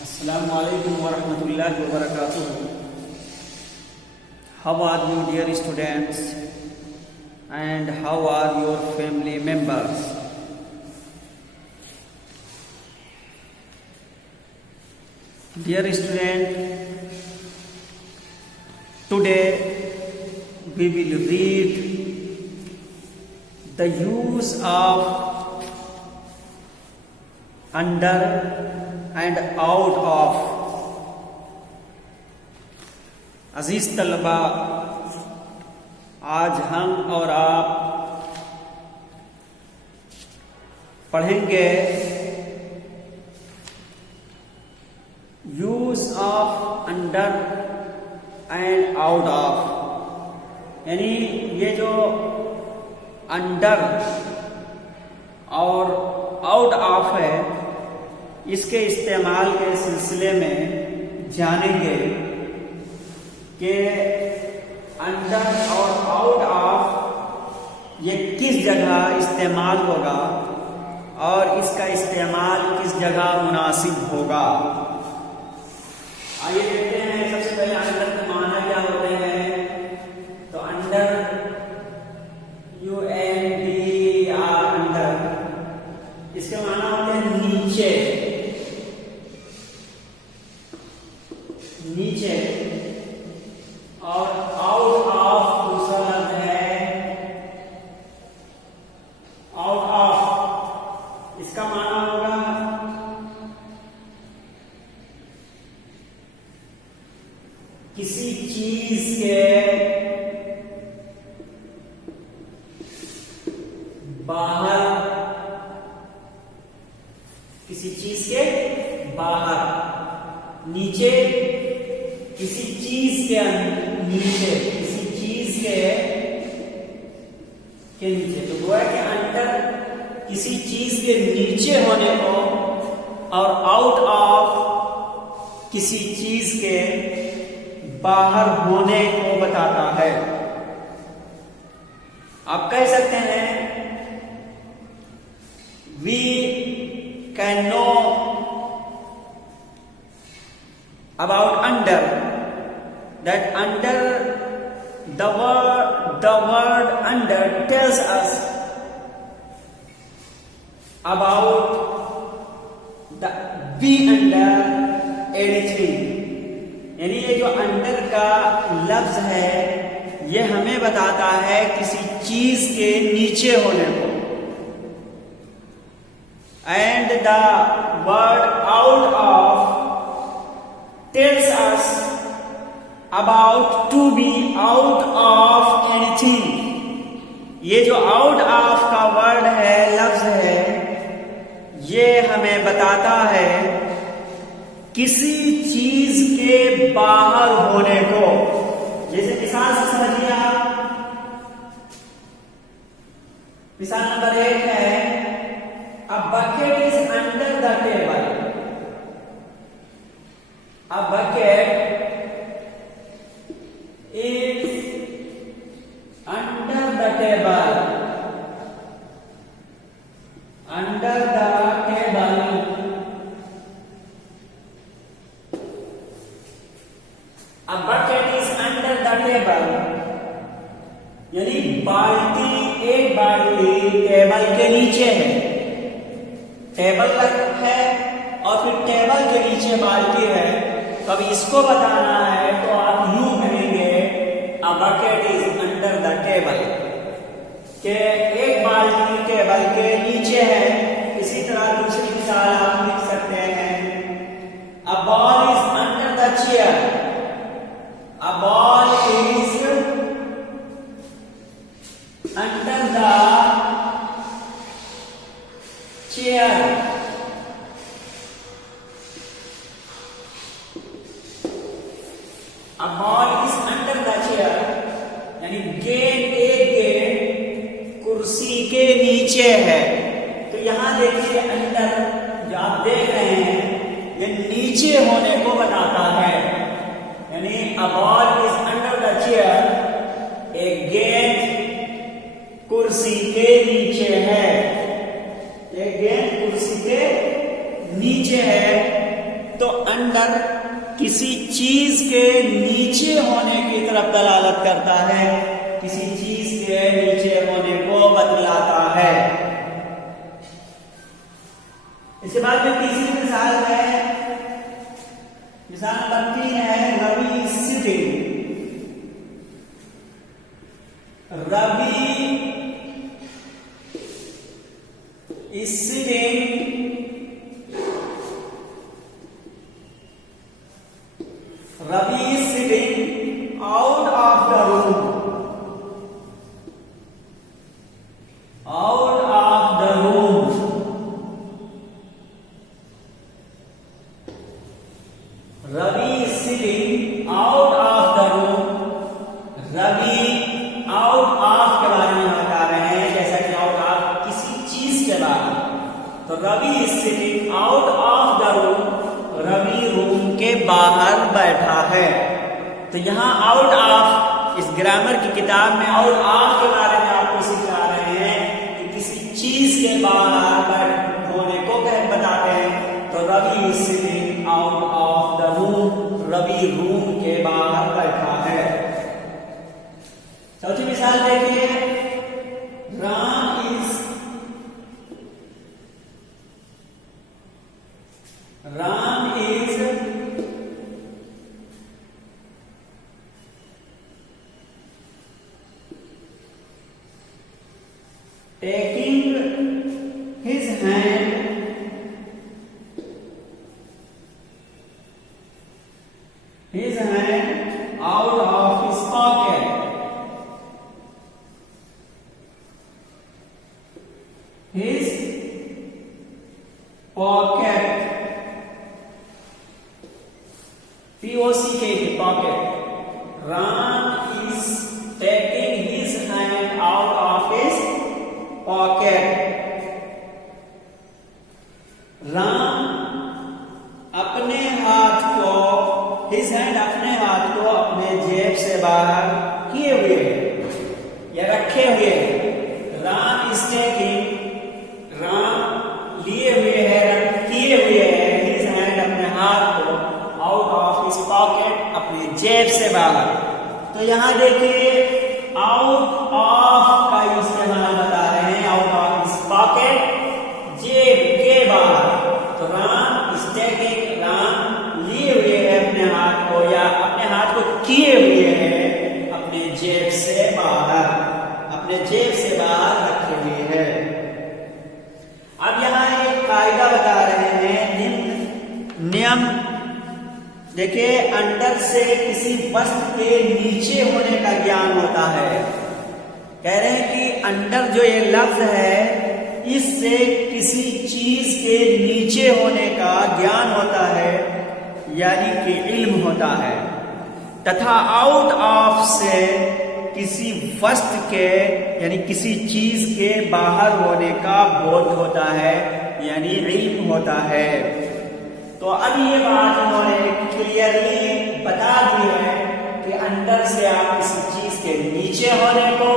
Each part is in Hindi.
Assalamu alaikum wa rahmatullahi wa barakatuh. How are you, dear students, and how are your family members? Dear student, today we will read the use of under and out of. अजीज तलबा, आज हम और आप पढ़ेंगे use of under and out of, यानी ये जो अंडर और आउट ऑफ है, इसके इस्तेमाल के सिलसिले में जानेंगे कि अंडर और आउट ऑफ ये किस जगह इस्तेमाल होगा और इसका इस्तेमाल किस जगह मुनासिब होगा। आइए देखते हैं। सबसे पहले अंडर के माना क्या होते हैं। तो अंडर UNDER, अंडर, इसके माना होते हैं नीचे, नीचे। और आउट ऑफ दूसरा लफ्ज है आउट ऑफ, इसका माना होगा किसी चीज के बाहर, किसी चीज के बाहर, नीचे, किसी चीज के नीचे, किसी चीज के नीचे। तो वो है कि अंडर किसी चीज के नीचे होने को और आउट ऑफ किसी चीज के बाहर होने को बताता है। आप कह सकते हैं we can know about under that under the word under tells us about the be under anything, यानी ये जो अंडर का लफ्ज है ये हमें बताता है किसी चीज के नीचे होने को। And the word out of tells us about to be out of anything। ये जो आउट ऑफ का वर्ड है, लफ्ज है, ये हमें बताता है किसी चीज के बाहर होने को। जैसे मिसाल से समझिए आप, मिसाल नंबर 1 है a bucket is under the table. A bucket is under the table, under the table। A bucket is under the table, यानी बाल्टी, एक बाल्टी टेबल के नीचे है। टेबल है और फिर टेबल के नीचे बाल्टी है। तो अब इसको बताना है तो आप यूं कहेंगे A bucket is under the table, के एक बाल्टी टेबल के नीचे है। इसी तरह दूसरी मिसाल आप लिख सकते हैं A ball is under the chair। A ball is under the chair। A ball is under the chair, यानी गेंद, एक गेंद कुर्सी के नीचे है। तो यहां देखिए अंदर जो आप देख रहे हैं ये नीचे होने को बताता है, यानी a ball is under the chair, एक गेंद कुर्सी के नीचे है। एक गेंद कुर्सी के नीचे है। तो अंडर किसी चीज के नीचे होने की तरफ दलालत करता है, किसी चीज के नीचे होने को बतलाता है। इसके बाद में तीसरी मिसाल है, मिसाल नंबर 3 है, Ravi is sitting. Ravi is sitting Ravi is sitting out of the room. Out of the room. Ravi is sitting out of the room. Ravi out of के बारे में बता रहे हैं, जैसा कि out of किसी चीज के बारे में। तो Ravi is sitting out of the room. Ravi room के बाहर बैठा है। तो यहाँ आउट ऑफ, इस ग्रामर की किताब में आउट ऑफ के बारे में आपको सिखा रहे हैं कि किसी चीज के बाहर होने को बताते हैं। तो Ravi is sitting out of the room, Ravi room के बाहर बैठा है। चौथी मिसाल देखिए, Ram is taking his hand out of his pocket. His pocket. P-O-C-K, pocket. Ram is taking his hand out of his pocket. Ram अपने हाथ को, his hand, अपने हाथ को अपने जेब से बाहर किए हुए है या रखे हुए है। राम इज टेकिंग, राम लिए हुए है, किए हुए है, his hand, अपने हाथ को, आउट ऑफ हिज पॉकेट, अपने जेब से बाहर। तो यहां देखिए आउट ऑफ का इस्तेमाल बता रहे हैं, आउट ऑफ हिज पॉकेट, जेब के बाहर। तो राम इज टेकिंग, राम लिए हुए है अपने हाथ को या अपने हाथ को किए हुए है अपने जेब से बाहर, अपने जेब से बाहर रखे हुए है। अब यहां एक कायदा बता रहे हैं, नियम देखिए, अंडर से किसी वस्तु के नीचे होने का ज्ञान होता है। कह रहे हैं कि अंडर जो ये लफ्ज है, इससे किसी चीज के नीचे होने का ज्ञान होता है, यानी कि इल्म होता है। तथा आउट ऑफ से किसी वस्तु के यानी किसी चीज के बाहर होने का बोध होता है, यानी इल्म होता है। तो अब ये बात उन्होंने क्लियरली बता दी है कि अंडर से आप किसी चीज के नीचे होने को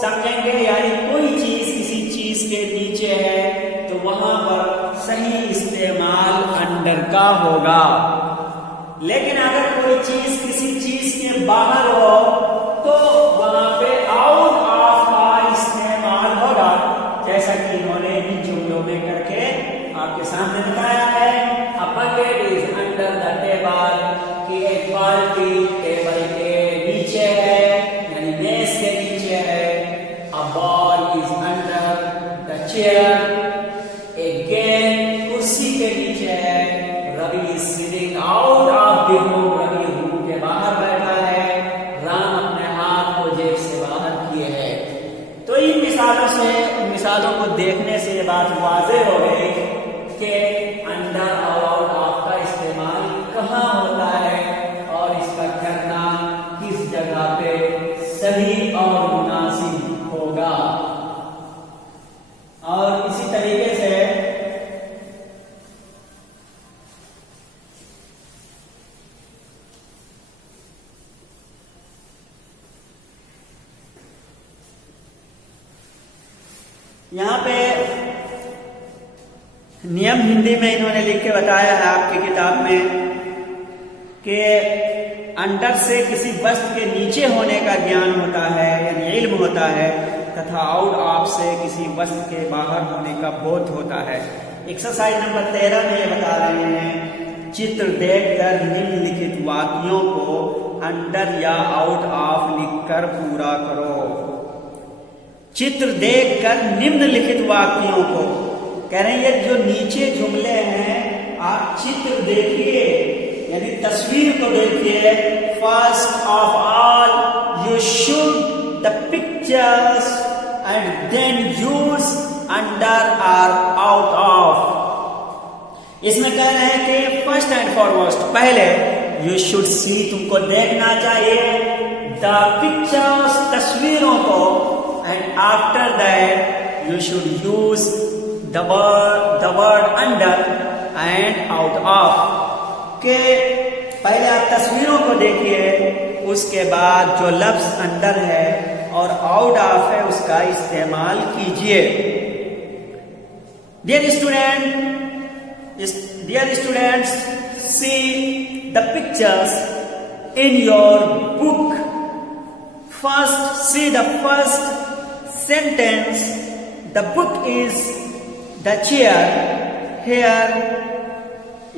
समझेंगे, यानी कोई चीज किसी चीज के नीचे है तो वहां पर सही इस्तेमाल अंडर का होगा। लेकिन अगर कोई चीज किसी चीज के बाहर हो तो वहां पे आउट ऑफ का इस्तेमाल होगा, जैसा कि इन्होंने इन जुमलों में करके आपके सामने बताया है। A bucket is under the table, कि एक बाल्टी टेबल के नीचे है, यानी मेज के नीचे है। A ball is under the chair, एक गेंद कुर्सी के नीचे है। Ravi is sitting out of the room, Ravi room के बाहर बैठा है। राम अपने हाथ को जेब से बाहर किए है। तो इन मिसालों से, इन मिसालों को देखने से ये बात वाज़ेह हो गई कि अंडर और आउट ऑफ का इस्तेमाल कहाँ होता है और इसका करना किस जगह पे सही और मुनासिब होगा। और इसी तरीके से यहां पे नियम हिंदी में इन्होंने लिख के बताया है आपकी किताब में कि अंडर से किसी वस्तु के नीचे होने का ज्ञान होता है यानी इल्म होता है, तथा आउट ऑफ से किसी वस्तु के बाहर होने का बोध होता है। एक्सरसाइज नंबर 13 में ये बता रहे हैं, चित्र देखकर निम्नलिखित वाक्यों को अंडर या आउट ऑफ लिखकर पूरा करो। चित्र देखकर निम्नलिखित वाक्यों को कह रहे हैं, ये जो नीचे जुमले हैं आप चित्र देखिए यानी तस्वीर को देखिए। First of all you should the pictures and then use under और आउट ऑफ। इसमें कह रहे हैं कि फर्स्ट एंड फॉरमोस्ट, पहले यू शुड सी, तुमको देखना चाहिए, द पिक्चर्स, तस्वीरों को, and after that you should use the word under and out of. के पहले आप तस्वीरों को देखिए, उसके बाद जो लफ्ज अंडर है और आउट ऑफ है उसका इस्तेमाल कीजिए। Dear students, see the pictures in your book. First, see the first sentence, the book is the chair. Here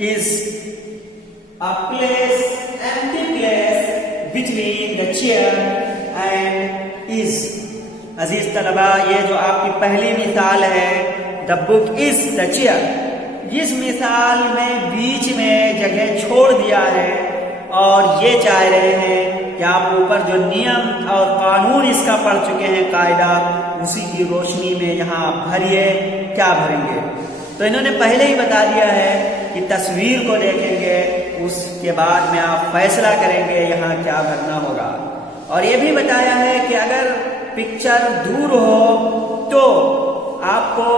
is a place, empty place between the chair and is। अजीज तलबा, ये जो आपकी पहली मिसाल है, the book is the chair, इस मिसाल में बीच में जगह छोड़ दिया है और ये चाह रहे हैं कि आप ऊपर जो नियम और कानून इसका पढ़ चुके हैं, कायदा, उसी की रोशनी में यहाँ आप भरिए। क्या भरेंगे? तो इन्होंने पहले ही बता दिया है कि तस्वीर को देखेंगे, उसके बाद में आप फैसला करेंगे यहाँ क्या भरना होगा। और ये भी बताया है कि अगर पिक्चर दूर हो तो आपको,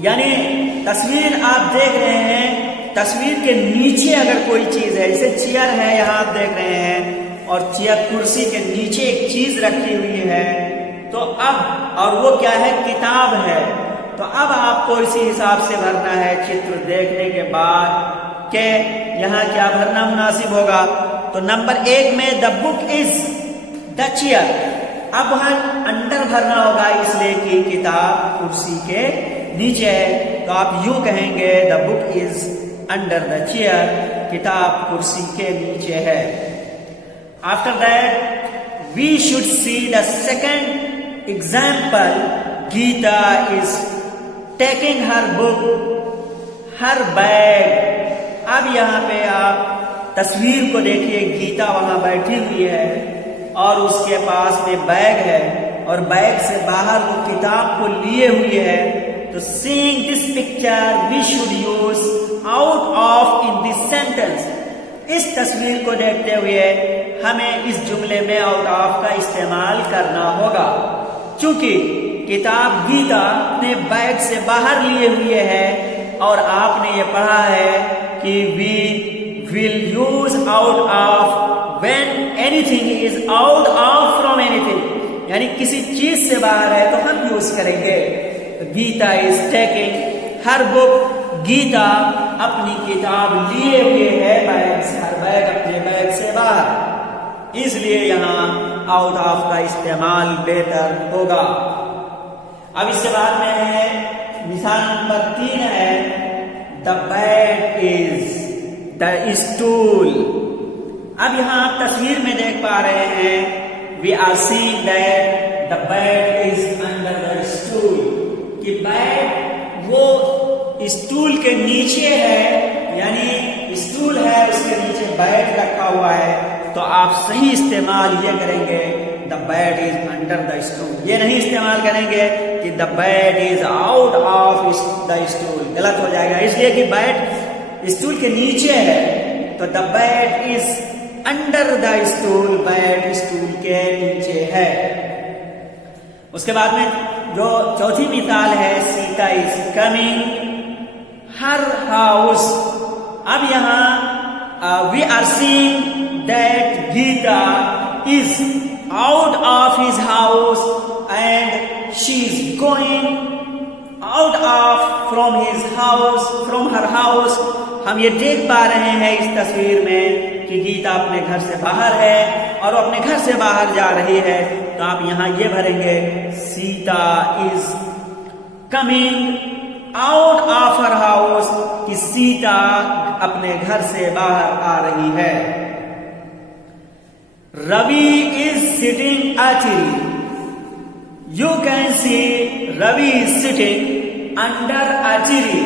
यानी तस्वीर आप देख रहे हैं, तस्वीर के नीचे अगर कोई चीज है, जैसे चेयर है यहाँ आप देख रहे हैं, और चेयर कुर्सी के नीचे एक चीज रखी हुई है, तो अब, और वो क्या है? किताब है। तो अब आपको इसी हिसाब से भरना है चित्र देखने के बाद कि यहाँ क्या भरना मुनासिब होगा। तो नंबर 1 में the book is the chair, अब वहां अंडर भरना होगा इसलिए कि किताब कुर्सी के नीचे है। तो आप यूं कहेंगे, the book is under the chair, किताब कुर्सी के नीचे है। After that we should see the second example, Gita is taking her book, her bag. अब यहाँ पे आप तस्वीर को देखिए, गीता वहां बैठी हुई है और उसके पास में बैग है और बैग से बाहर वो किताब को लिए हुई है। तो seeing this picture we should use out of in this sentence. इस तस्वीर को देखते हुए हमें इस जुमले में आउट ऑफ का इस्तेमाल करना होगा, क्योंकि किताब गीता अपने बैग से बाहर लिए हुए है और आपने ये पढ़ा है कि we will use out of when anything is out of from anything, यानी किसी चीज से बाहर है तो हम यूज करेंगे। Gita is taking her book, Gita अपनी किताब लिए हुए है बैग से, हर बैग अपने बैग से बाहर, इसलिए यहाँ आउट ऑफ का इस्तेमाल बेहतर होगा। अब इसके बाद में है मिसाल नंबर 3 है, the bed is the stool. अब यहाँ आप तस्वीर में देख पा रहे हैं, we are seeing that the bed is under the stool, कि बेड वो स्टूल के नीचे है, यानी स्टूल है उसके नीचे बेड रखा हुआ है। तो आप सही इस्तेमाल ये करेंगे, the bed is under the stool. ये नहीं इस्तेमाल करेंगे कि the bed is out of the stool, गलत हो जाएगा। इसलिए कि बेड स्टूल के नीचे है, तो the bed is under the stool, bed stool के नीचे है। उसके बाद में जो चौथी मिसाल है, Sita is coming her house. अब यहाँ we are seeing that Gita is out of his house and she is going out of from his house her house. हम ये देख पा रहे हैं इस तस्वीर में कि गीता अपने घर से बाहर है और अपने घर से बाहर जा रही है। तो आप यहां ये भरेंगे, Sita is coming out of her house, कि सीता अपने घर से बाहर आ रही है। Ravi is sitting a tree. You can see Ravi is sitting under a tree.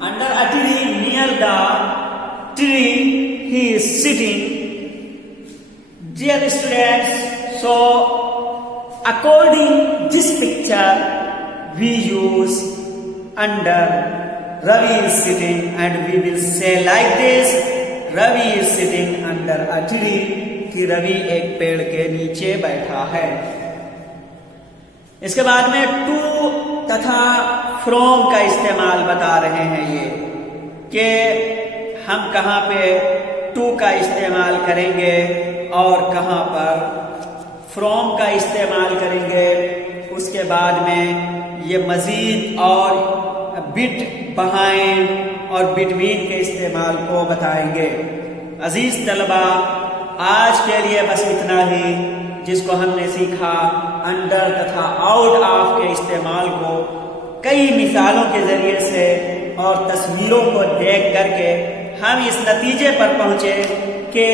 Under a tree, near the tree, he is sitting. Dear students, so according this picture, we use under Ravi is sitting, and we will say like this, Ravi is sitting under a tree, कि रवि एक पेड़ के नीचे बैठा है। इसके बाद में टू तथा फ्रॉम का इस्तेमाल बता रहे हैं ये, कि हम कहां पे टू का इस्तेमाल करेंगे और कहां पर फ्रॉम का इस्तेमाल करेंगे। उसके बाद में ये मजीद और बिट बिहाइंड और बिटवीन के इस्तेमाल को बताएंगे। अजीज तलबा, आज के लिए बस इतना ही, जिसको हमने सीखा अंडर तथा आउट ऑफ के इस्तेमाल को कई मिसालों के जरिए से और तस्वीरों को देख करके हम इस नतीजे पर पहुंचे कि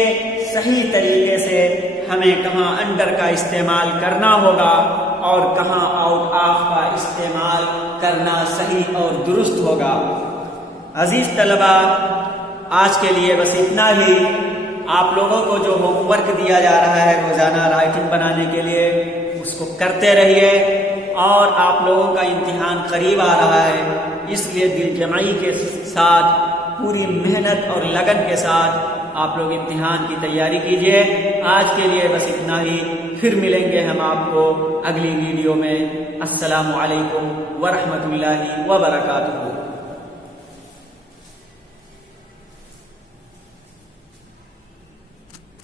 सही तरीके से हमें कहाँ अंडर का इस्तेमाल करना होगा और कहाँ आउट ऑफ का इस्तेमाल करना सही और दुरुस्त होगा। अजीज तलबा, आज के लिए बस इतना ही। आप लोगों को जो होमवर्क दिया जा रहा है रोजाना राइटिंग बनाने के लिए, उसको करते रहिए। और आप लोगों का इम्तिहान करीब आ रहा है, इसलिए दिलजमाई के साथ, पूरी मेहनत और लगन के साथ आप लोग इम्तिहान की तैयारी कीजिए। आज के लिए बस इतना ही, फिर मिलेंगे हम आपको अगली वीडियो में। अस्सलामु अलैकुम वरहमतुल्लाहि वबरकातुहू।